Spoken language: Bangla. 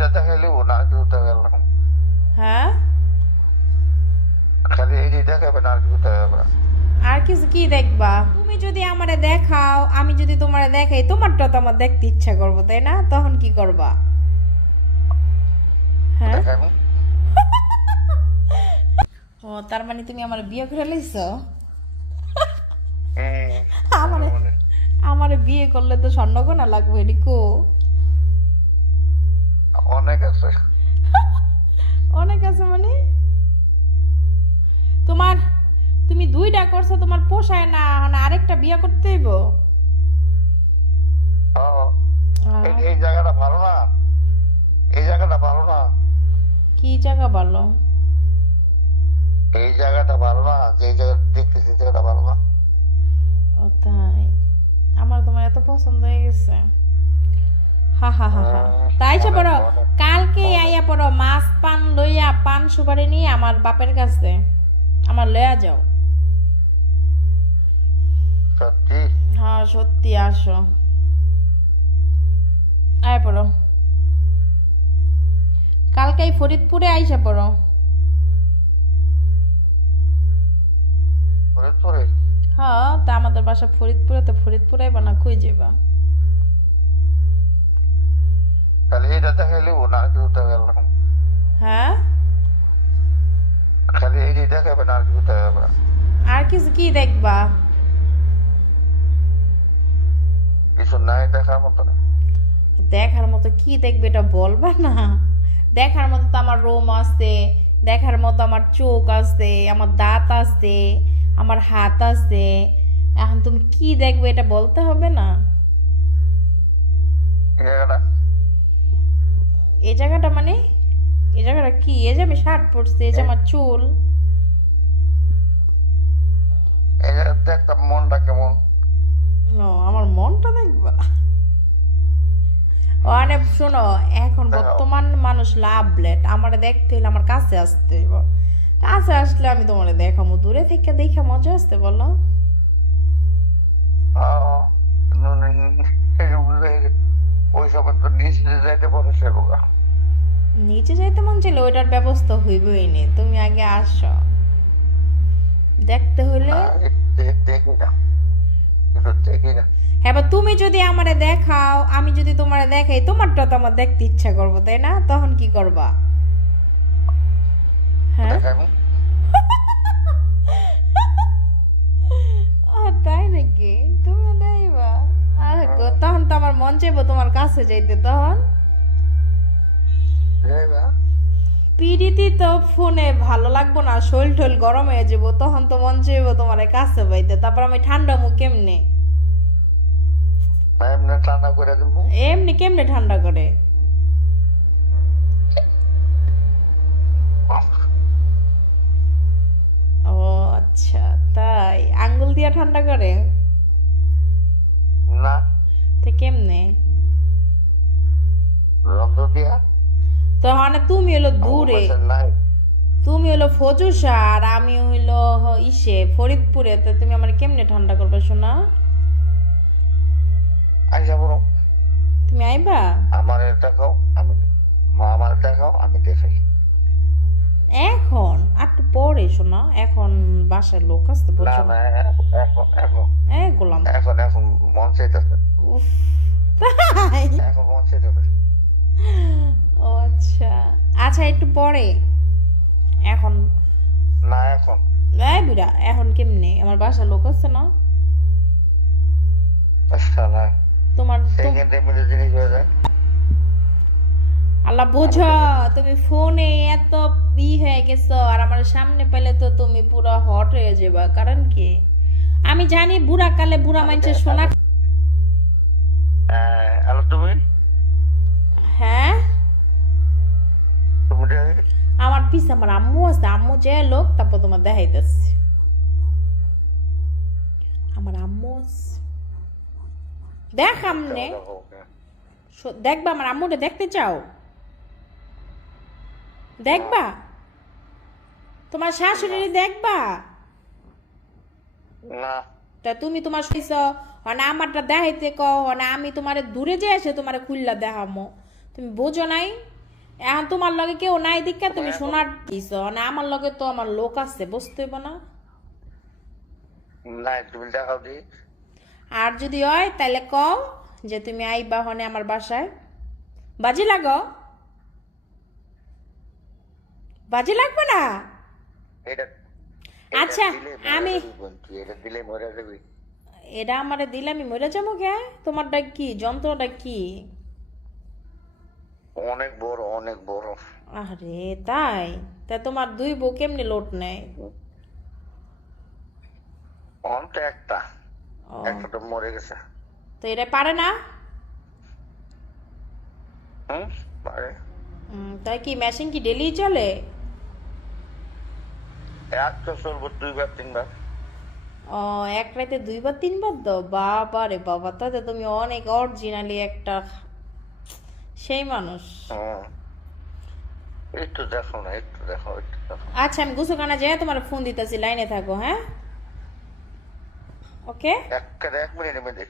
এইটা দেখাইলে না আর কিছু দেখালাম। হ্যাঁ, খালি এই যে দেখাবে না আর কিছু দেখাবে না। আর কিছু কি দেখবা? তুমি যদি আমারে দেখাও, আমি যদি তোমারে দেখাই, তোমারটা তো আমার দেখতে ইচ্ছা করবো, তাই না? তখন কি করবা? হ্যাঁ। দেখাবো। ও, তার মানে তুমি আমার বিয়ে করে লইছো? হুম, আমারে আমারে বিয়ে করলে তো স্বর্ণগোনা লাগবে এদিকো। অনেক আছে। অনেক আছে মানে? তোমার, তুমি দুইটা করছো, তোমার পোষায় না, মানে আরেকটা বিয়ে করতে হইব। হ্যাঁ, এই জায়গাটা ভালো না, এই জায়গাটা ভালো না, কি জায়গা বলো? এই জায়গাটা ভালো না, যে জায়গা দেখতেছি এই জায়গাটা ভালো না। ও তাই? আমার তোমার এত পছন্দ হয়ে গেছে। হা হা হা হা। তাই সে পড়ো, কালকে আইয়া পড়ো, মাছ পান লইয়া, পান সুপারি নিয়ে আমার বাপের কাছে আমার লইয়া যাও। সত্যি? হ্যাঁ সত্যি, আসো, আয় পড়ো। কালকে এই ফরিদপুরে আইসা পড়ো। ফরিদপুরে? হ্যাঁ, তা আমাদের বাসা ফরিদপুরে, তো ফরিদপুরে বানা কই যাবা? খালি এইটা দেখাইলে না আর কিছু দেখালাম। হ্যাঁ, খালি এই যে দেখাবে না আর কিছু দেখাবে না। আর কিছু কি দেখবা? কিছু নাই দেখার মতো। দেখার মতো কি দেখবে এটা বলবা না? দেখার মতো তো আমার রোম আছে, দেখার মতো আমার চোখ আছে, আমার দাঁত আছে, আমার হাত আছে। এখন তুমি কি দেখবে এটা বলতে হবে না? এই জায়গাটা, এই জায়গাটা মানে? এই জায়গাটা কি? এই যে আমি শার্ট পরছি, এই যে আমার চুল। এই জায়গা দেখতাম মনটা কেমন। ও, আমার মনটা দেখবা? অনেক শোনো, এখন দেখাও। বর্তমান মানুষ লাভ লেট, আমারে দেখতে হলে আমার কাছে আসতে হইব। কাছে আসলে আমি তোমারে দেখামো, দূরে থেকে দেখে মজা আসতে বলো। ওই সময় তো নিচে যাইতে পারে সেগুলো। নিচে যাইতে মন চাইলে ওইটার ব্যবস্থা হইবই নি, তুমি আগে আসো। দেখতে হইলে দেখি না, কিন্তু দেখি না। হ্যাঁ, বা তুমি যদি আমারে দেখাও, আমি যদি তোমারে দেখাই, তোমারটা তো আমার দেখতে ইচ্ছা করবো, তাই না? তখন কি করবা? হ্যাঁ। দেখাবো। ও তাই নাকি? তুমি দেইবা? আরে গো, তখন তো আমার মন চাইবো তোমার কাছে যাইতে। তখন যাইবা? পিড়িতি তো ফোনে ভালো লাগবো না, শরীর টল গরম হয়ে যাবো, তখন তো মন চাইবো তোমার কাছে পাইতে। তারপর আমি ঠান্ডা মুখ কেমনে? এমনি ঠান্ডা করে দেবো। এমনি কেমনে ঠান্ডা করে? ও আচ্ছা, তাই আঙ্গুল দিয়া ঠান্ডা করে? না, তো কেমনে? রন্ধ্র দিয়া। তখন তুমি হলো দূরে, অবশ্যই নাই। তুমি হলো ফজুসা, আর আমি হইলো ইসে ফরিদপুরে, তো তুমি আমার কেমনে ঠান্ডা করবে শোনা? আইসা বলো, তুমি আইবা? আমার দেখাও, আমি আমার দেখাও, আমি দেখাই। এখন আর একটু পরে শোনা, এখন বাসায় লোক আসতে না বলছো। না, এখন এখন গোলাম। এখন এখন মন চাইতেছে, উফ, তাই? এখন মন চাইতেছে। ও আচ্ছা, আচ্ছা একটু পরে। এখন না এখন। এই বুড়া, এখন কেমনে? আমার বাসায় লোক আছে না? শালা, তোমার সেকেন্ডে মিলে জিনিস হয়ে যায়। আল্লাহ বোঝো, তুমি ফোনে এত হয়ে গেছো, আর আমার সামনে পেলে তো তুমি পুরো হট হয়ে যাবা। কারণ কি, আমি জানি বুড়া কালে বুড়া মানুষের শোনা। হ্যালো, তুমি হ্যাঁ, তুমি আমার পিছে আমার আম্মু আছে, আম্মু যে লোক, তারপর তোমার দেখাইতেছে আমার আম্মু আছে। দেখ আমনে, দেখবা আমার আম্মুটা দেখতে চাও? দেখবা? তোমার শাশুড়ি দেখবা? না, তা তুমি তোমার শুইছ, মানে আমারটা দেখাইতে কও, মানে আমি তোমারে দূরে যে এসে তোমারে খুললা দেখামো, তুমি বোঝো নাই? এখন তোমার লগে কেউ নাই দিকা তুমি শোনার দিছ না, আমার লগে তো আমার লোক আছে, বুঝতে হইব না? না তুমি দেখাও দি। আর যদি হয় তাহলে কও যে তুমি আইবা হনে আমার বাসায়। বাজি লাগো, বাজি লাগবে না? এটা আচ্ছা আমি এটা দিলে মরে যাবি। এটা আমারে দিলে আমি মরে যাবো কে? তোমারটা কি যন্ত্রটা কি? অনেক বড়, অনেক বড়। আরে তাই? তা তোমার দুই বউ কেমনি লোট নেয়? অন্ত একটা, ও, একটা তো মরে গেছে। তো এটা পারে না? পারে। তাই কি মেশিন কি ডেলি চলে? এক তো চলবো 2-3 বার। ও, এক রাতে 2 বা 3 বার দাও? বাবা রে বাবা, তাতে তুমি অনেক অরিজিনালি একটা সেই মানুষ। একটু দেখো না, একটু দেখো, একটু দেখো। আচ্ছা আমি গোসলখানা যাই তোমার ফোন দিতেছি, লাইনে থাকো, হ্যাঁ? ওকে। এক মিনিটের মধ্যে